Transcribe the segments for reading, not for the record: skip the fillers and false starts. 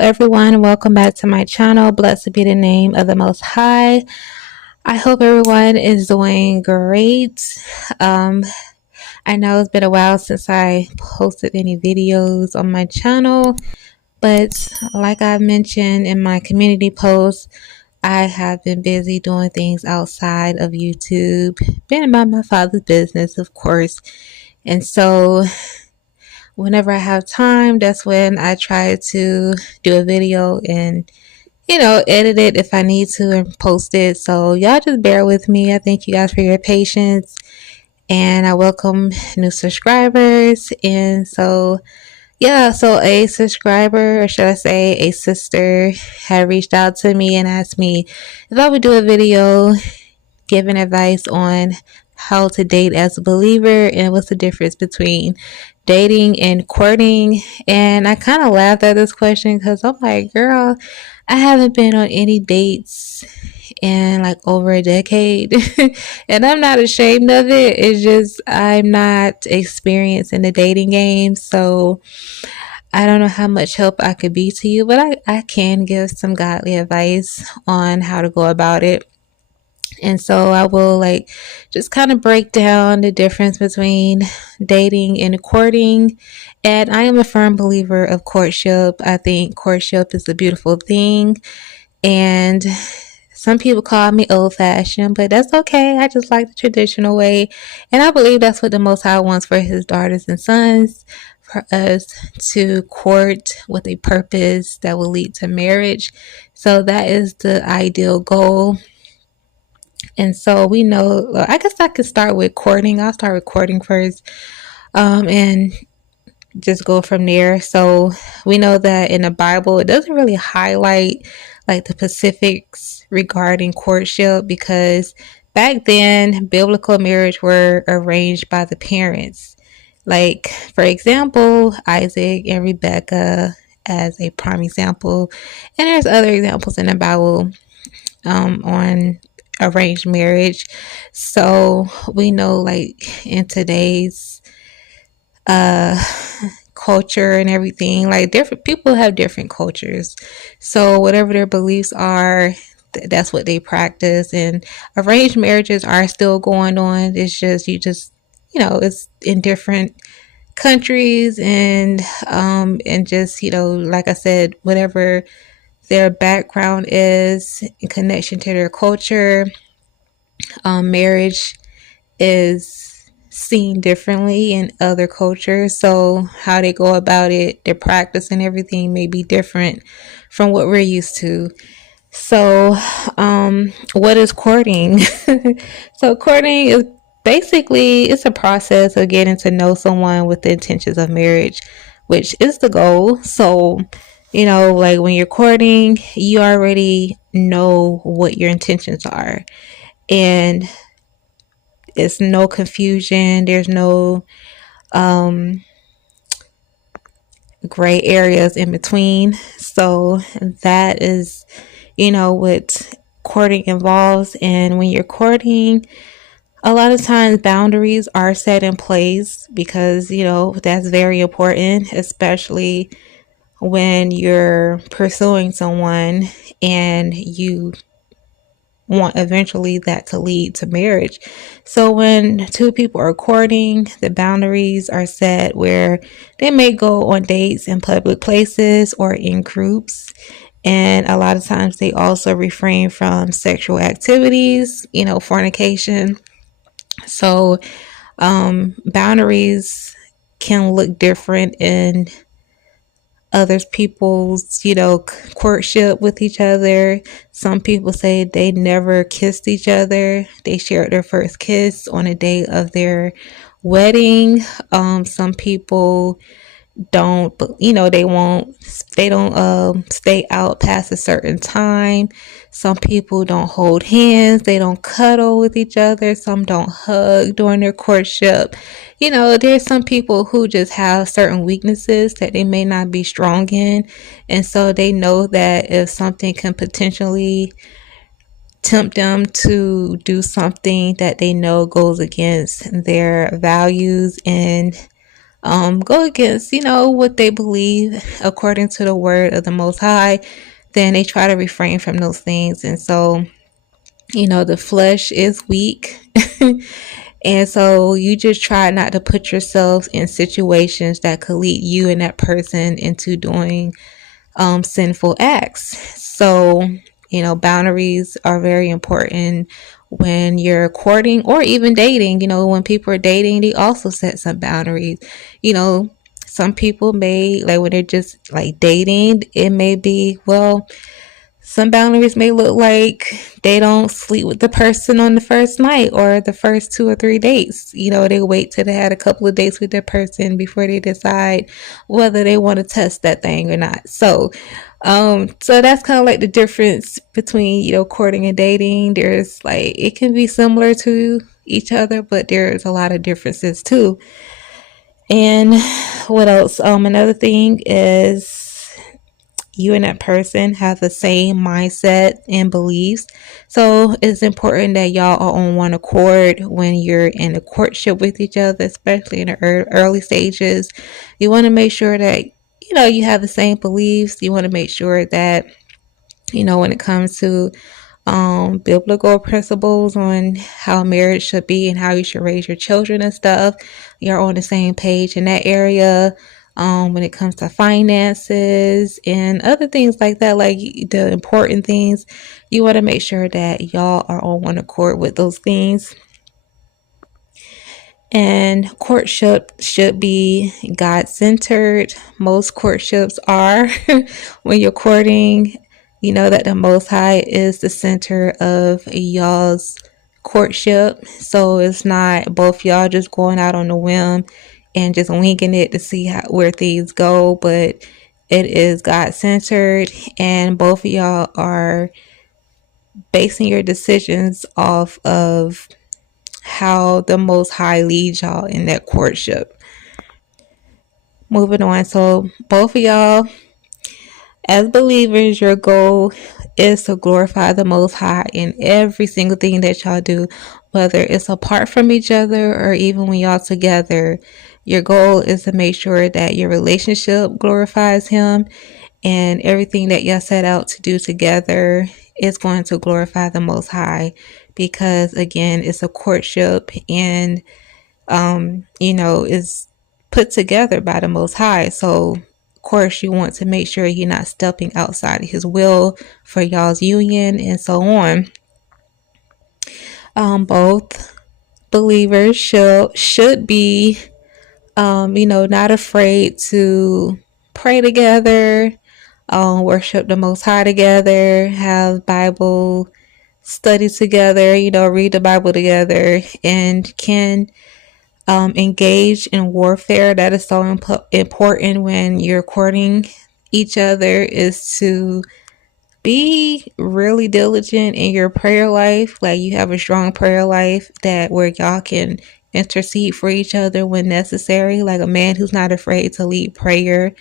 beautiful everyone. Welcome back to my channel. Blessed be the name of the Most High. I hope everyone is doing great. Um, I know it's been a while since I posted any videos on my channel, but like I mentioned in my community post, I have been busy doing things outside of YouTube, been about my father's business, of course. And so whenever I have time, that's when I try to do a video and edit it if I need to and post it. So y'all just bear with me. I thank you guys for your patience and I welcome new subscribers. And so yeah, so a subscriber, or should I say a sister, had reached out to me and asked me if I would do a video giving advice on how to date as a believer and what's the difference between dating and courting. And I kind of laughed at this question because I'm like, girl, I haven't been on any dates in like over a decade. And I'm not ashamed of it. It's just I'm not experienced in the dating game. So I don't know how much help I could be to you, but I can give some godly advice on how to go about it. And so I will just kind of break down the difference between dating and courting. And I am a firm believer of courtship. I think courtship is a beautiful thing. And some people call me old fashioned, but that's okay. I just like the traditional way. And I believe that's what the Most High wants for his daughters and sons, for us to court with a purpose that will lead to marriage. So that is the ideal goal. And so we know, I guess I could start with courting. I'll start with courting first, and just go from there. So we know that in the Bible, it doesn't really highlight like the specifics regarding courtship because back then, biblical marriage were arranged by the parents. Like, for example, Isaac and Rebecca as a prime example. And there's other examples in the Bible on arranged marriage. So we know like in today's culture and everything, like different people have different cultures. So whatever their beliefs are, that's what they practice. And arranged marriages are still going on. It's just it's in different countries and just like I said, whatever their background is in connection to their culture, marriage is seen differently in other cultures. So how they go about it, their practice and everything may be different from what we're used to. So what is courting? So courting is basically, it's a process of getting to know someone with the intentions of marriage, which is the goal. So like when you're courting, you already know what your intentions are. And it's no confusion. There's no gray areas in between. So that is, what courting involves. And when you're courting, a lot of times boundaries are set in place because, that's very important, especially when you're pursuing someone and you want eventually that to lead to marriage. So when two people are courting, the boundaries are set where they may go on dates in public places or in groups. And a lot of times they also refrain from sexual activities, fornication. So boundaries can look different in other people's, courtship with each other. Some people say they never kissed each other. They shared their first kiss on a day of their wedding. Some people don't, they don't stay out past a certain time. Some people don't hold hands, they don't cuddle with each other, some don't hug during their courtship. There's some people who just have certain weaknesses that they may not be strong in, and so they know that if something can potentially tempt them to do something that they know goes against their values and go against, what they believe according to the word of the Most High, then they try to refrain from those things. And so, the flesh is weak. And so you just try not to put yourself in situations that could lead you and that person into doing sinful acts. So, boundaries are very important when you're courting or even dating. When people are dating, they also set some boundaries. Some people may, like, when they're just like dating, it may be, well, some boundaries may look like they don't sleep with the person on the first night or the first 2 or 3 dates. They wait till they had a couple of dates with their person before they decide whether they want to test that thing or not. So that's kind of like the difference between, courting and dating. There's like, it can be similar to each other, but there's a lot of differences too. And what else? Another thing is, you and that person have the same mindset and beliefs. So it's important that y'all are on one accord when you're in a courtship with each other, especially in the early stages. You want to make sure that, you have the same beliefs. You want to make sure that, when it comes to biblical principles on how marriage should be and how you should raise your children and stuff, you're on the same page in that area. When it comes to finances and other things like that, like the important things, you want to make sure that y'all are on one accord with those things. And courtship should be God-centered. Most courtships are. When you're courting, you know that the Most High is the center of y'all's courtship. So it's not both y'all just going out on a whim and just winging it to see where things go, but it is God-centered, and both of y'all are basing your decisions off of how the Most High leads y'all in that courtship. Moving on, so both of y'all, as believers, your goal is to glorify the Most High in every single thing that y'all do, whether it's apart from each other or even when y'all together. Your goal is to make sure that your relationship glorifies Him, and everything that y'all set out to do together is going to glorify the Most High, because again, it's a courtship, and is put together by the Most High. So of course you want to make sure you're not stepping outside of His will for y'all's union and so on. Both believers should be not afraid to pray together, worship the Most High together, have Bible study together, read the Bible together, and can engage in warfare. That is so important when you're courting each other, is to be really diligent in your prayer life. Like, you have a strong prayer life that where y'all can intercede for each other when necessary. Like a man who's not afraid to lead prayer,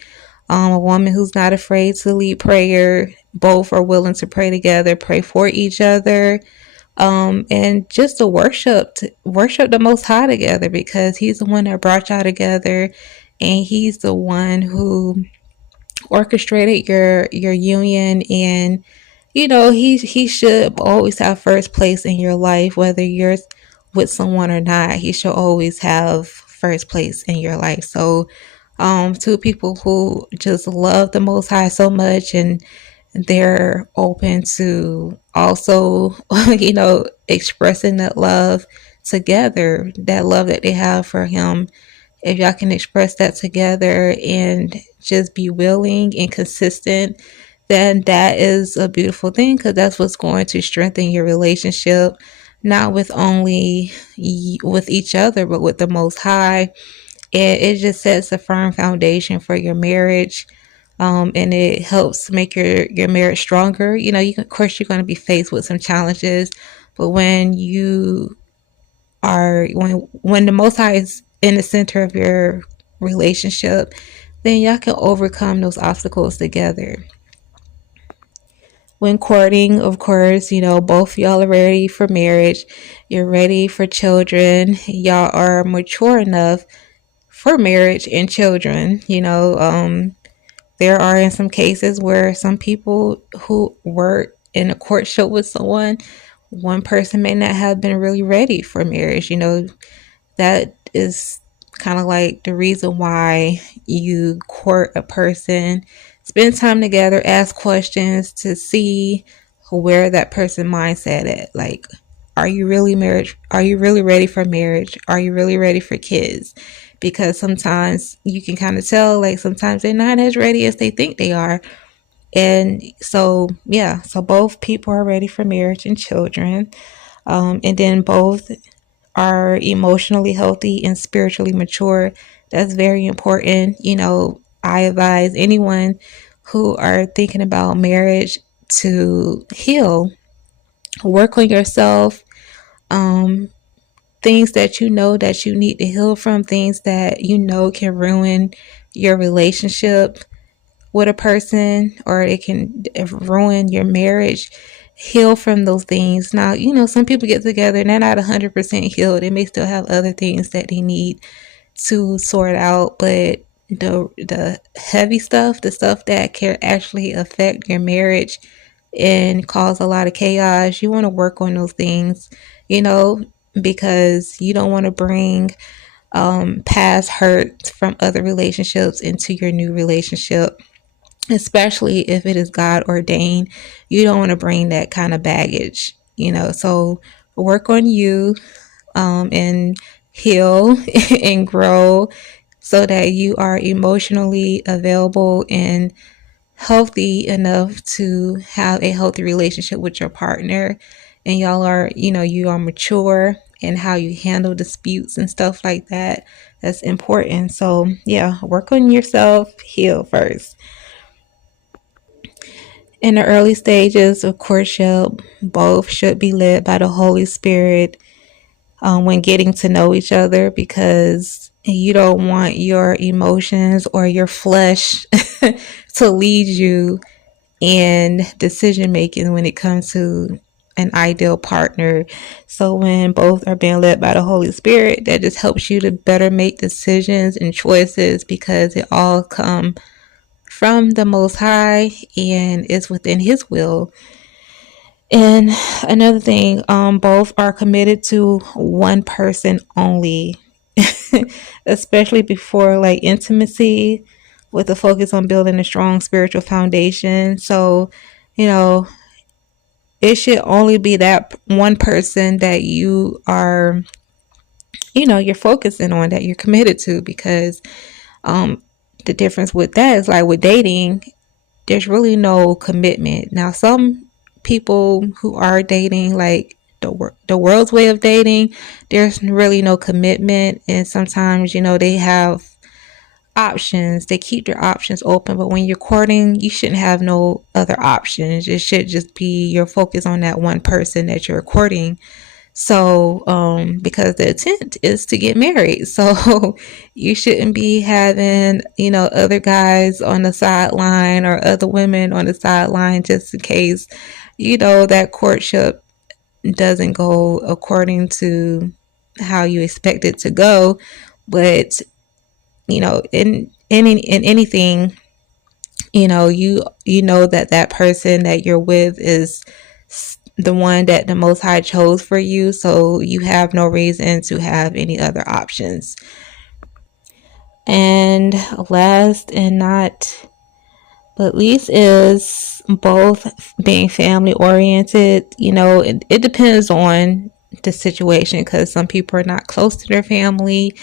a woman who's not afraid to lead prayer. Both are willing to pray together, pray for each other, and just to worship the Most High together, because He's the one that brought y'all together, and He's the one who orchestrated your union. And he should always have first place in your life, whether you're with someone or not. He should always have first place in your life. So two people who just love the Most High so much, and they're open to also expressing that love together, that love that they have for Him. If y'all can express that together and just be willing and consistent, then that is a beautiful thing, because that's what's going to strengthen your relationship, not with only with each other, but with the Most High. And it just sets a firm foundation for your marriage. And it helps make your marriage stronger. Of course, you're going to be faced with some challenges, but when you are, when the Most High is in the center of your relationship, then y'all can overcome those obstacles together. When courting, of course, both y'all are ready for marriage. You're ready for children. Y'all are mature enough for marriage and children. There are in some cases where some people who were in a courtship with someone, one person may not have been really ready for marriage. That is kind of like the reason why you court a person, spend time together, ask questions to see where that person mindset at. Like, are you really marriage? Are you really ready for marriage? Are you really ready for kids? Because sometimes you can kind of tell, like, sometimes they're not as ready as they think they are. And so, yeah, so both people are ready for marriage and children. And then both are emotionally healthy and spiritually mature. That's very important. I advise anyone who are thinking about marriage to heal, work on yourself, um, things that you know that you need to heal from, things that you know can ruin your relationship with a person, or it can ruin your marriage. Heal from those things. Now, some people get together and they're not 100% healed. They may still have other things that they need to sort out, but the heavy stuff, the stuff that can actually affect your marriage and cause a lot of chaos, you want to work on those things, because you don't want to bring past hurt from other relationships into your new relationship, especially if it is God ordained. You don't want to bring that kind of baggage, so work on you, and heal and grow so that you are emotionally available and healthy enough to have a healthy relationship with your partner. And y'all are, you are mature in how you handle disputes and stuff like that. That's important. So, yeah, work on yourself, heal first. In the early stages of courtship, both should be led by the Holy Spirit when getting to know each other, because you don't want your emotions or your flesh to lead you in decision making when it comes to an ideal partner. So when both are being led by the Holy Spirit, that just helps you to better make decisions and choices, because it all comes from the Most High and is within His will. And another thing, both are committed to one person only, especially before like intimacy, with a focus on building a strong spiritual foundation. So, you know, it should only be that one person that you are, you're focusing on, that you're committed to, because the difference with that is, like with dating, there's really no commitment. Now, some people who are dating, like the world's way of dating, there's really no commitment, and sometimes they have options. They keep their options open, but when you're courting, you shouldn't have no other options. It should just be your focus on that one person that you're courting. So, because the intent is to get married. So you shouldn't be having, other guys on the sideline or other women on the sideline, just in case, that courtship doesn't go according to how you expect it to go. But, in anything, you know that person that you're with is the one that the Most High chose for you, so you have no reason to have any other options. And last and not but least is both being family oriented. It depends on the situation, because some people are not close to their family,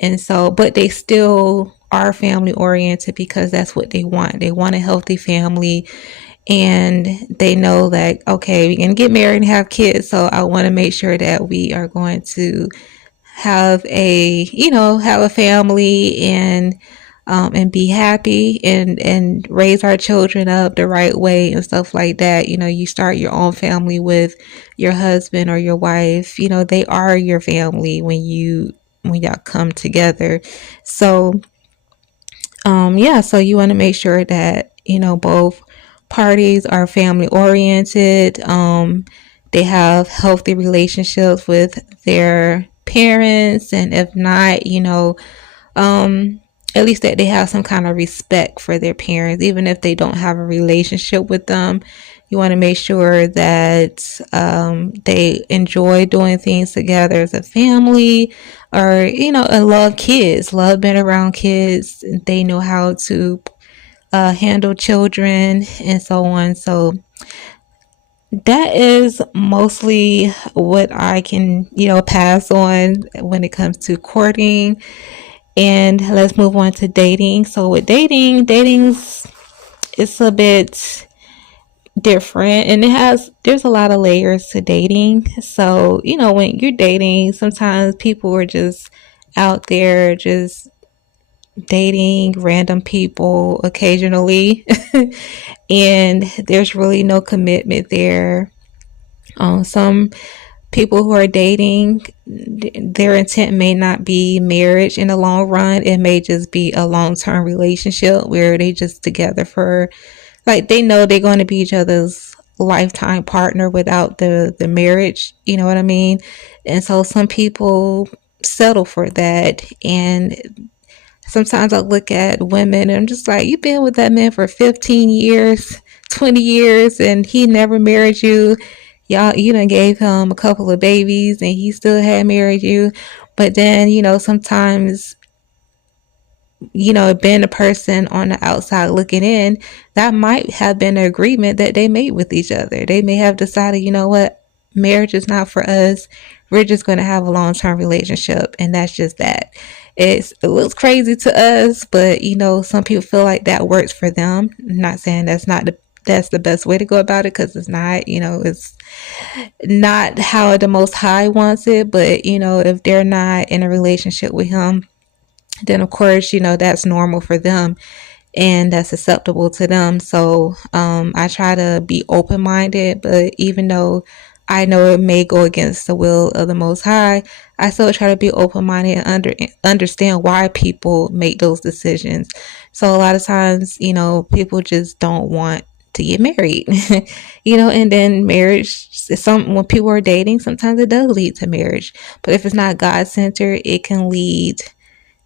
and so, but they still are family oriented because that's what they want. They want a healthy family, and they know that, okay, we're going to get married and have kids. So I want to make sure that we are going to have have a family, and be happy, and raise our children up the right way and stuff like that. You start your own family with your husband or your wife. They are your family when y'all come together. So, yeah, so you want to make sure that, both parties are family oriented. They have healthy relationships with their parents, and if not, at least that they have some kind of respect for their parents, even if they don't have a relationship with them. You want to make sure that they enjoy doing things together as a family, or and love kids, love being around kids. They know how to handle children and so on. So that is mostly what I can, pass on when it comes to courting. And let's move on to dating. So with dating's it's a bit different, and there's a lot of layers to dating. So, when you're dating, sometimes people are just out there just dating random people occasionally and there's really no commitment there. Some people who are dating, their intent may not be marriage in the long run. It may just be a long-term relationship where they just together for, like, they know they're going to be each other's lifetime partner without the marriage, you know what I mean? And so some people settle for that. And sometimes I look at women and I'm just like, you've been with that man for 15 years, 20 years, and he never married you. You done gave him a couple of babies and he still had married you. But then, sometimes, being a person on the outside looking in, that might have been an agreement that they made with each other. They may have decided, you know what, marriage is not for us. We're just going to have a long-term relationship, and that's just that. It looks crazy to us, but some people feel like that works for them. I'm not saying that's the best way to go about it, because it's not. It's not how the Most High wants it. But if they're not in a relationship with Him, then of course that's normal for them and that's acceptable to them. So I try to be open-minded, but even though I know it may go against the will of the Most High, I still try to be open-minded and understand why people make those decisions. So a lot of times, people just don't want to get married, and then marriage, when people are dating, sometimes it does lead to marriage. But if it's not God-centered, it can lead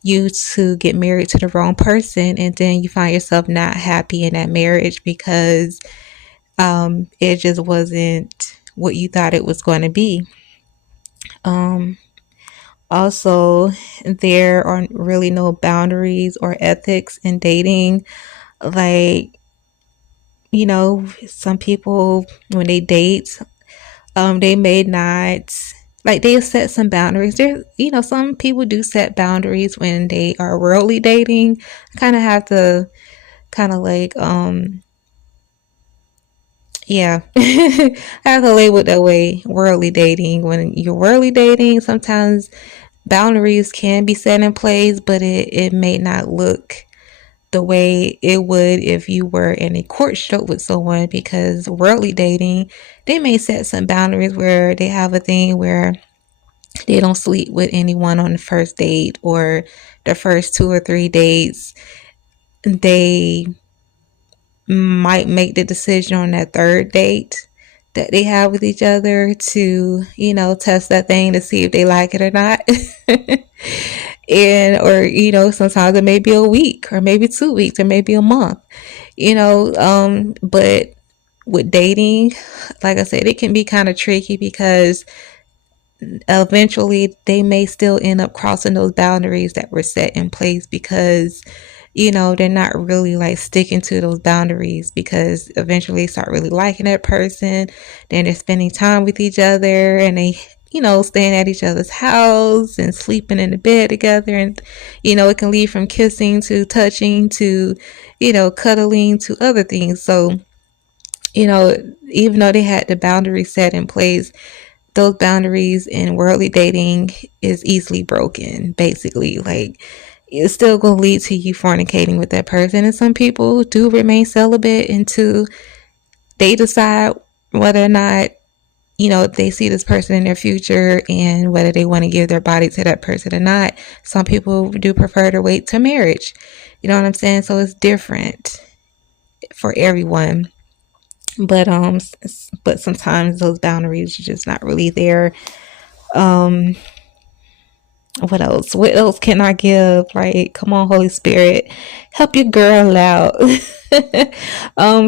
you to get married to the wrong person, and then you find yourself not happy in that marriage because it just wasn't what you thought it was going to be. Also, there are really no boundaries or ethics in dating. Like, some people, when they date, they may not, like, they'll set some boundaries. There, some people do set boundaries when they are worldly dating. Kind of have to, like, yeah, I have to label it that way. Worldly dating. When you're worldly dating, sometimes boundaries can be set in place, but it may not look the way it would if you were in a courtship with someone, because worldly dating, they may set some boundaries where they have a thing where they don't sleep with anyone on the first date or the first 2 or 3 dates. They might make the decision on that third date that they have with each other to, test that thing to see if they like it or not. And, or, sometimes it may be a week or maybe 2 weeks or maybe a month, but with dating, like I said, it can be kind of tricky because eventually they may still end up crossing those boundaries that were set in place because they're not really like sticking to those boundaries, because eventually they start really liking that person. Then they're spending time with each other and they staying at each other's house and sleeping in the bed together, and it can lead from kissing to touching to cuddling to other things. So even though they had the boundaries set in place, those boundaries in worldly dating is easily broken. Basically, like, it's still going to lead to you fornicating with that person. And some people do remain celibate until they decide whether or not they see this person in their future and whether they want to give their body to that person or not. Some people do prefer to wait to marriage. You know what I'm saying? So it's different for everyone. But sometimes those boundaries are just not really there. What else? What else can I give? Like, come on, Holy Spirit, help your girl out.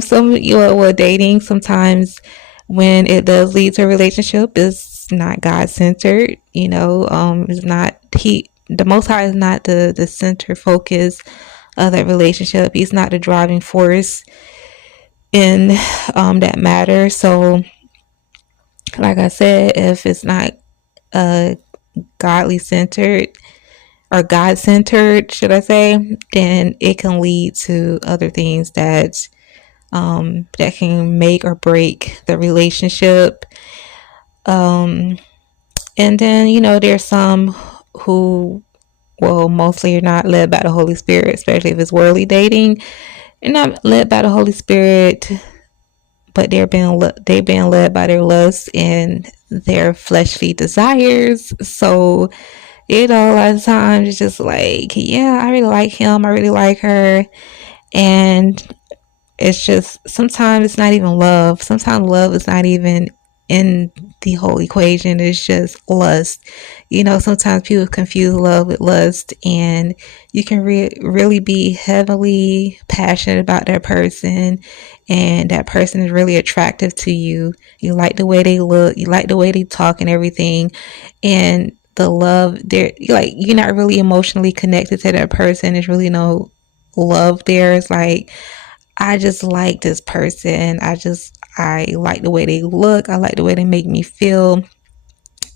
Some you know, well, dating sometimes when it does lead to a relationship is not God centered. It's not he. The Most High is not the center focus of that relationship. He's not the driving force in that matter. So, like I said, if it's not godly centered or God centered, should I say, then it can lead to other things that can make or break the relationship. And then there's some who, well, mostly are not led by the Holy Spirit, especially if it's worldly dating. They're not led by the Holy Spirit, but they're being led by their lusts and their fleshly desires. So a lot of times it's just like, yeah, I really like him, I really like her, and it's just sometimes it's not even love. Sometimes love is not even in the whole equation. It's just lust. Sometimes people confuse love with lust, and you can really be heavily passionate about that person, and that person is really attractive to you. You like the way they look, you like the way they talk and everything, and the love there, like, you're not really emotionally connected to that person. There's really no love there. It's like, I just like this person. I like the way they look. I like the way they make me feel.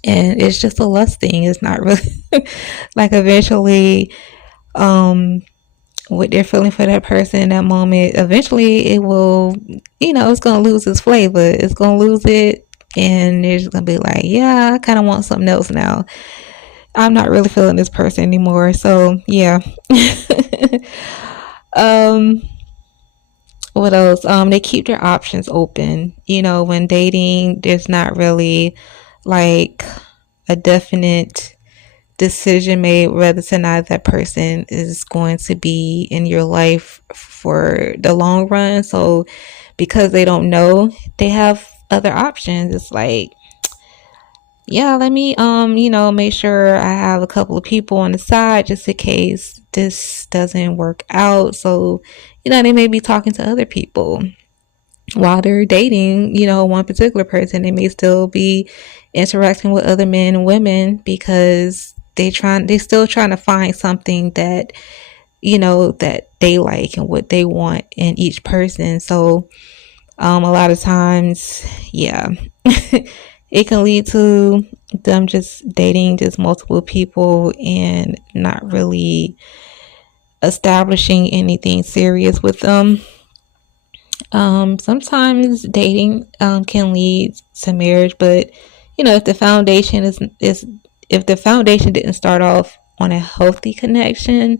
And it's just a lust thing. It's not really like, eventually, what they're feeling for that person in that moment, eventually it will, it's going to lose its flavor. It's going to lose it. And they're just going to be like, yeah, I kind of want something else now. I'm not really feeling this person anymore. So, yeah. um, what else? They keep their options open. When dating, there's not really like a definite decision made whether or not that person is going to be in your life for the long run. So because they don't know, they have other options. It's like, yeah, let me make sure I have a couple of people on the side just in case this doesn't work out. So they may be talking to other people while they're dating, one particular person. They may still be interacting with other men and women because they still trying to find something that that they like and what they want in each person. So a lot of times, yeah, it can lead to them just dating just multiple people and not really establishing anything serious with them. Sometimes dating can lead to marriage, but if the foundation is if the foundation didn't start off on a healthy connection,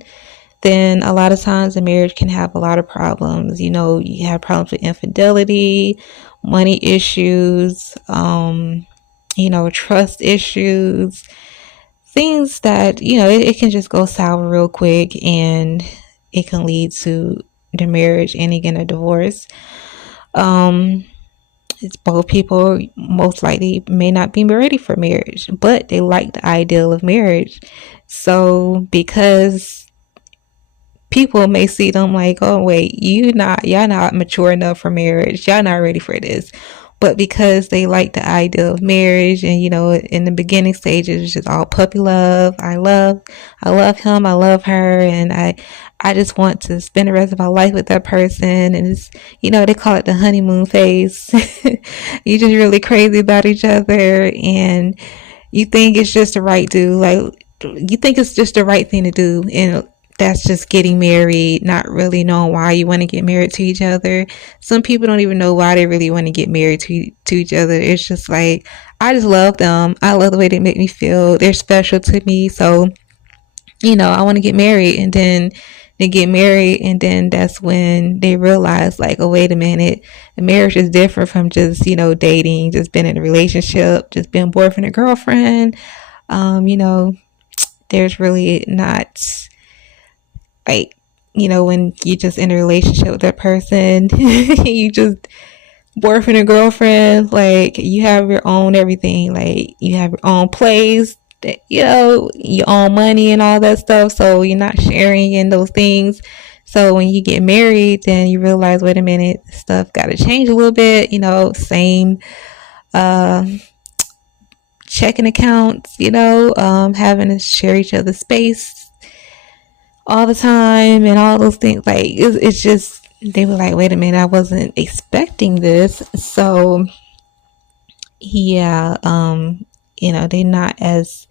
then a lot of times a marriage can have a lot of problems. You have problems with infidelity, money issues, trust issues, things that it can just go sour real quick, and it can lead to the marriage ending in a divorce. It's both people most likely may not be ready for marriage, but they like the ideal of marriage. So because people may see them like, oh wait, y'all not mature enough for marriage, y'all not ready for this. But because they like the idea of marriage, and in the beginning stages it's just all puppy love. I love him, I love her, and I just want to spend the rest of my life with that person. And it's, they call it the honeymoon phase. You just really crazy about each other, and you think it's just the right dude. Like, you think it's just the right thing to do, and that's just getting married, not really knowing why you want to get married to each other. Some people don't even know why they really want to get married to each other. It's just like, I just love them. I love the way they make me feel. They're special to me. So, I want to get married. And then they get married, and then that's when they realize, like, oh, wait a minute, the marriage is different from just, dating, just being in a relationship, just being boyfriend and girlfriend. There's really not, like, when you just in a relationship with that person, you just boyfriend and girlfriend, like, you have your own everything, like, you have your own place, that, your own money and all that stuff. So you're not sharing in those things. So when you get married, then you realize, wait a minute, stuff got to change a little bit. Same uh, checking accounts. Having to share each other's space all the time and all those things. Like it's just, they were like, wait a minute, I wasn't expecting this. So yeah, they're not as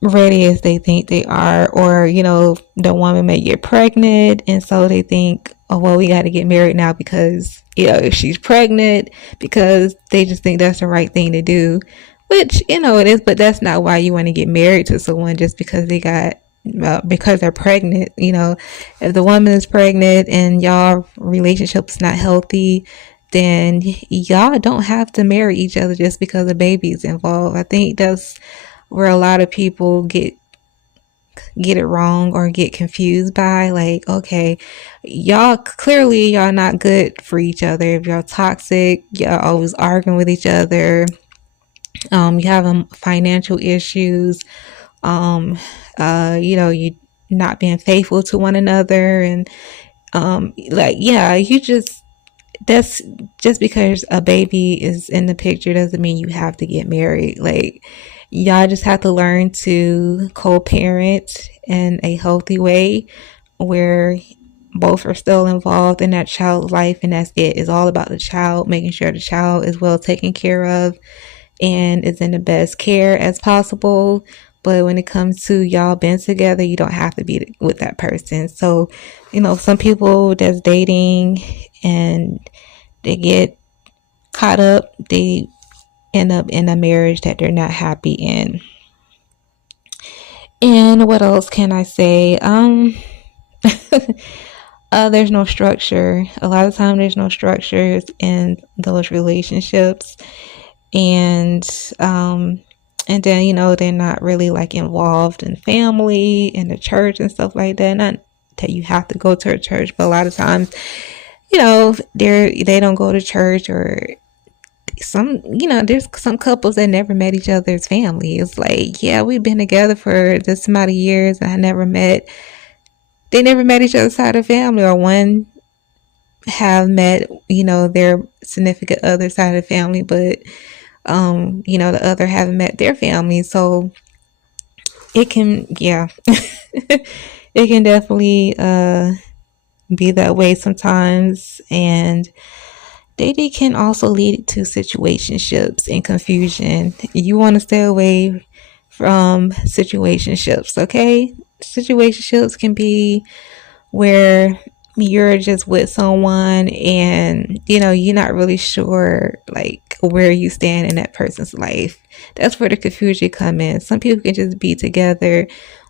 ready as they think they are. Or the woman may get pregnant, and so they think, oh well, we got to get married now because if she's pregnant, because they just think that's the right thing to do, which it is. But that's not why you want to get married to someone, just because because they're pregnant. If the woman is pregnant and y'all relationship's not healthy, then y'all don't have to marry each other just because a baby is involved. I think that's where a lot of people get it wrong or get confused by, like, okay, y'all not good for each other. If y'all toxic, y'all always arguing with each other, you have financial issues, you not being faithful to one another, and that's just because a baby is in the picture doesn't mean you have to get married. Like, y'all just have to learn to co-parent in a healthy way where both are still involved in that child's life, and that's it. It's all about the child, making sure the child is well taken care of and is in the best care as possible. But when it comes to y'all being together, you don't have to be with that person. So, some people that's dating and they get caught up, they end up in a marriage that they're not happy in. And what else can I say? There's no structure. A lot of time there's no structures in those relationships. And then, they're not really like involved in family and the church and stuff like that. Not that you have to go to a church, but a lot of times, they don't go to church. Or there's some couples that never met each other's family. It's like, yeah, we've been together for this amount of years, and they never met each other's side of the family. Or one have met, their significant other side of the family, but the other haven't met their family. So it can, yeah, it can definitely be that way sometimes. And dating can also lead to situationships and confusion. You want to stay away from situationships, okay? Situationships can be where you're just with someone and you're not really sure like where you stand in that person's life. That's where the confusion come in. Some people can just be together,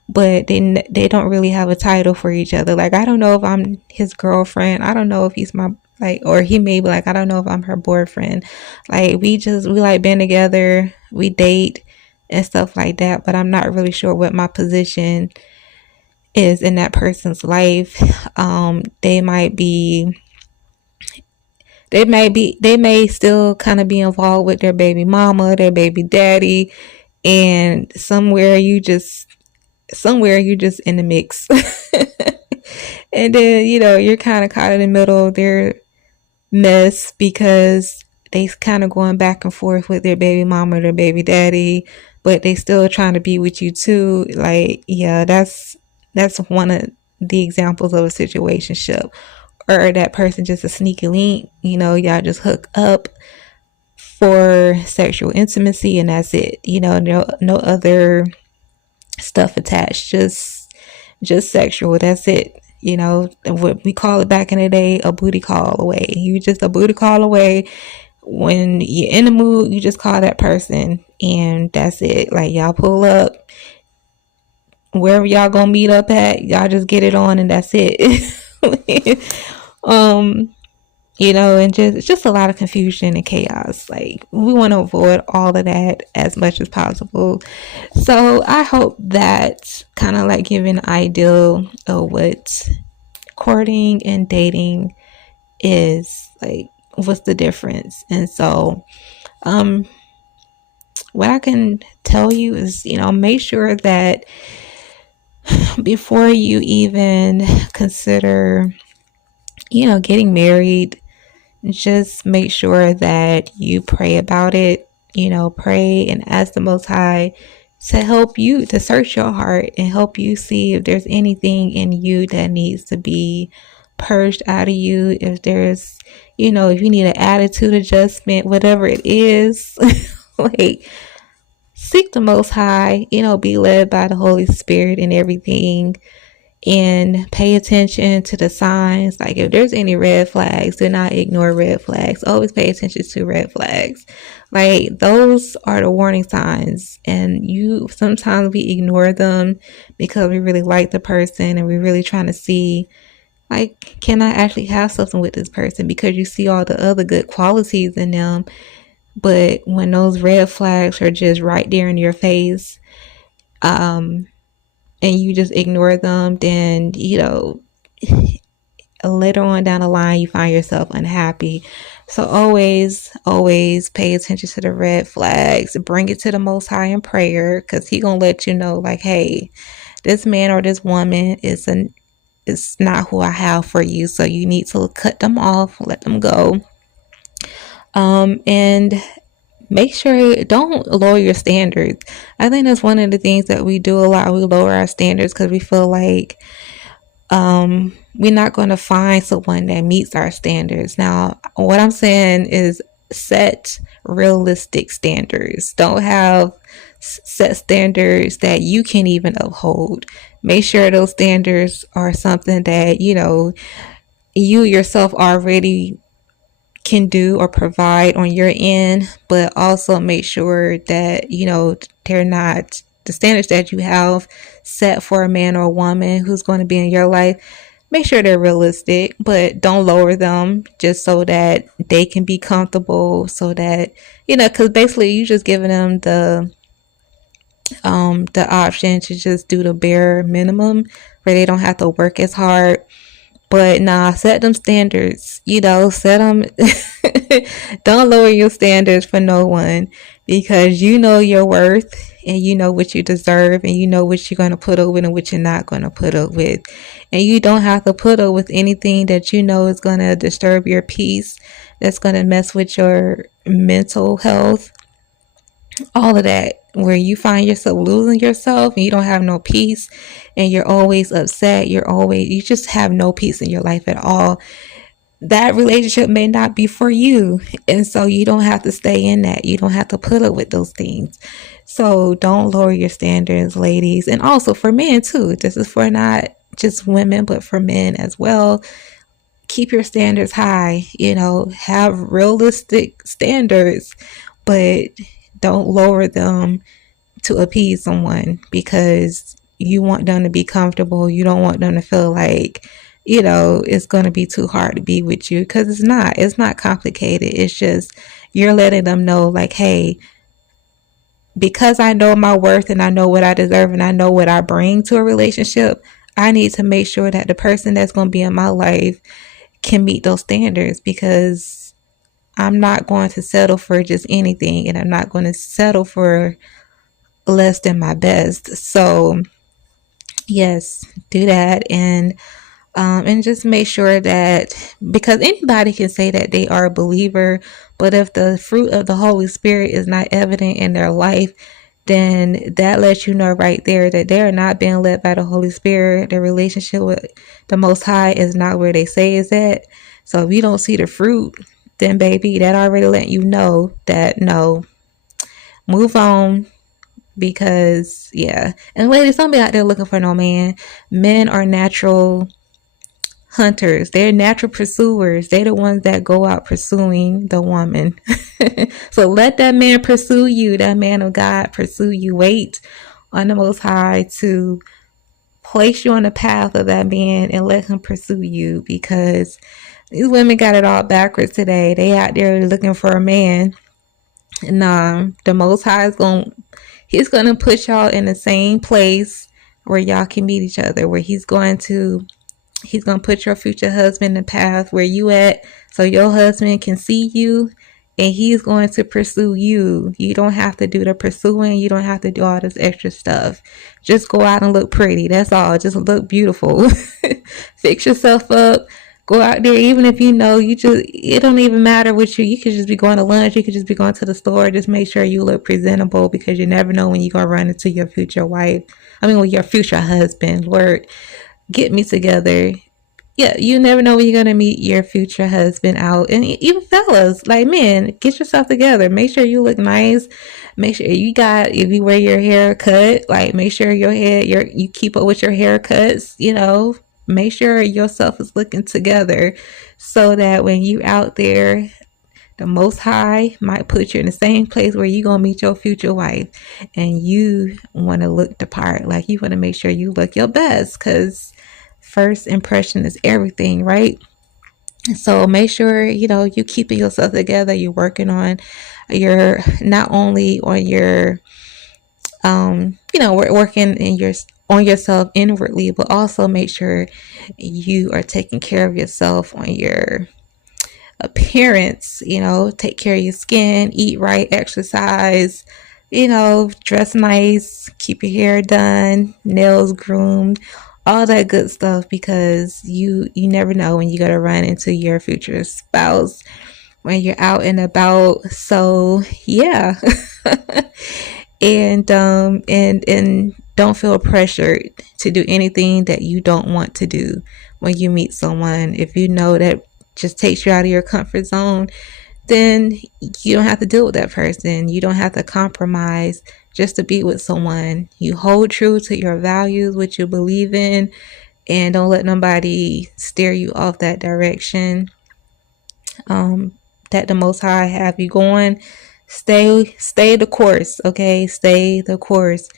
but they don't really have a title for each other. Like, I don't know if I'm his girlfriend. I don't know if he's my, like, or he may be like, I don't know if I'm her boyfriend. Like, we like been together, we date and stuff like that, but I'm not really sure what my position is in that person's life. They may still kind of be involved with their baby mama, their baby daddy, and somewhere you just in the mix. And then you're kind of caught in the middle of their mess because they kind of going back and forth with their baby mama, their baby daddy, but they still trying to be with you too. Like, yeah, that's one of the examples of a situationship. Or that person just a sneaky link, y'all just hook up for sexual intimacy and that's it. No other stuff attached, just sexual, that's it. What we call it back in the day, a booty call away. You just a booty call away. When you're in the mood, you just call that person and that's it. Like, y'all pull up wherever y'all gonna meet up at, y'all just get it on and that's it. And just a lot of confusion and chaos. Like, we want to avoid all of that as much as possible. So I hope that kind of like give an idea of what courting and dating is, like, what's the difference. And so what I can tell you is, make sure that before you even consider, getting married, just make sure that you pray about it. Pray and ask the Most High to help you to search your heart and help you see if there's anything in you that needs to be purged out of you. If there's, if you need an attitude adjustment, whatever it is, like, seek the Most High, be led by the Holy Spirit and everything, and pay attention to the signs. Like, if there's any red flags, do not ignore red flags. Always pay attention to red flags. Like, those are the warning signs, and sometimes we ignore them because we really like the person and we're really trying to see, like, can I actually have something with this person, because you see all the other good qualities in them. But when those red flags are just right there in your face, and you just ignore them, then, later on down the line, you find yourself unhappy. So always pay attention to the red flags. Bring it to the Most High in prayer, because He gonna let you know, like, hey, this man or this woman is not who I have for you. So you need to cut them off, let them go. And make sure, don't lower your standards. I think that's one of the things that we do a lot. We lower our standards because we feel like we're not going to find someone that meets our standards. Now, what I'm saying is set realistic standards. Don't have set standards that you can't even uphold. Make sure those standards are something that, you yourself already can do or provide on your end, but also make sure that, they're not the standards that you have set for a man or a woman who's going to be in your life. Make sure they're realistic, but don't lower them just so that they can be comfortable, so that, because basically you just giving them the option to just do the bare minimum where they don't have to work as hard. But nah, set them standards, set them. Don't lower your standards for no one, because you know your worth and you know what you deserve and you know what you're going to put up with and what you're not going to put up with. And you don't have to put up with anything that you know is going to disturb your peace, that's going to mess with your mental health, all of that, where you find yourself losing yourself and you don't have no peace and you're always upset, you just have no peace in your life at all. That relationship may not be for you, and so you don't have to stay in that. You don't have to put up with those things. So don't lower your standards, ladies. And also for men too, this is for not just women but for men as well. Keep your standards high, have realistic standards, but don't lower them to appease someone because you want them to be comfortable. You don't want them to feel like, it's going to be too hard to be with you, because it's not complicated. It's just you're letting them know, like, hey, because I know my worth and I know what I deserve and I know what I bring to a relationship, I need to make sure that the person that's going to be in my life can meet those standards, because I'm not going to settle for just anything, and I'm not going to settle for less than my best. So yes, do that. And just make sure that, because anybody can say that they are a believer, but if the fruit of the Holy Spirit is not evident in their life, then that lets you know right there that they are not being led by the Holy Spirit. Their relationship with the Most High is not where they say is at. So if you don't see the fruit, then baby, that already let you know that no, move on. Because yeah, and ladies, don't be out there looking for no man. Men are natural hunters. They're natural pursuers. They're the ones that go out pursuing the woman. So let that man pursue you. That man of God pursue you. Wait on the Most High to place you on the path of that man and let him pursue you, because these women got it all backwards today. They out there looking for a man. Nah, the Most High He's going to put y'all in the same place where y'all can meet each other, where he's going to put your future husband in the path where you at, so your husband can see you and he's going to pursue you. You don't have to do the pursuing. You don't have to do all this extra stuff. Just go out and look pretty. That's all. Just look beautiful. Fix yourself up. Go out there, even if you know you just, it don't even matter what you could just be going to lunch, you could just be going to the store. Just make sure you look presentable, because you never know when you're going to run into your future wife. I mean, with your future husband. Lord, get me together. Yeah, you never know when you're gonna meet your future husband out. And even fellas, like men, get yourself together. Make sure you look nice. Make sure you got, if you wear your hair cut, like make sure your hair, you keep up with your haircuts, make sure yourself is looking together, so that when you out there, the Most High might put you in the same place where you're gonna meet your future wife, and you want to look the part. Like, you want to make sure you look your best, because first impression is everything, right? So make sure you keeping yourself together. You're working on your, not only on your working in your, on yourself inwardly, but also make sure you are taking care of yourself on your appearance. Take care of your skin, eat right, exercise, dress nice, keep your hair done, nails groomed, all that good stuff, because you never know when you're going to run into your future spouse when you're out and about. So yeah. And don't feel pressured to do anything that you don't want to do when you meet someone. If you know that just takes you out of your comfort zone, then you don't have to deal with that person. You don't have to compromise just to be with someone. You hold true to your values, what you believe in, and don't let nobody steer you off that direction that the Most High have you going. Stay the course, okay? Stay the course.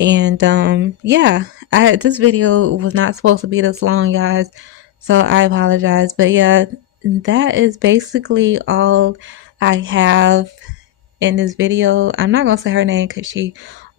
And yeah, this video was not supposed to be this long, guys, so I apologize. But yeah, that is basically all I have in this video. I'm not gonna say her name because she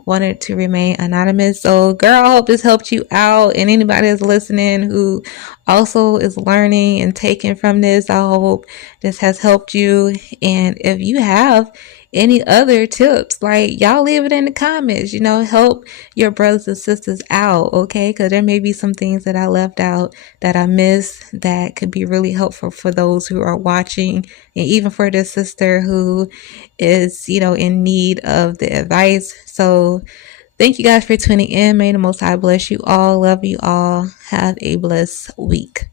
wanted to remain anonymous. So girl, I hope this helped you out, and anybody that's listening who also is learning and taking from this, I hope this has helped you. And if you have any other tips, like, y'all leave it in the comments. Help your brothers and sisters out, okay? Because there may be some things that I left out, that I missed, that could be really helpful for those who are watching, and even for the sister who is in need of the advice. So thank you guys for tuning in. May the Most High bless you all. Love you all. Have a blessed week.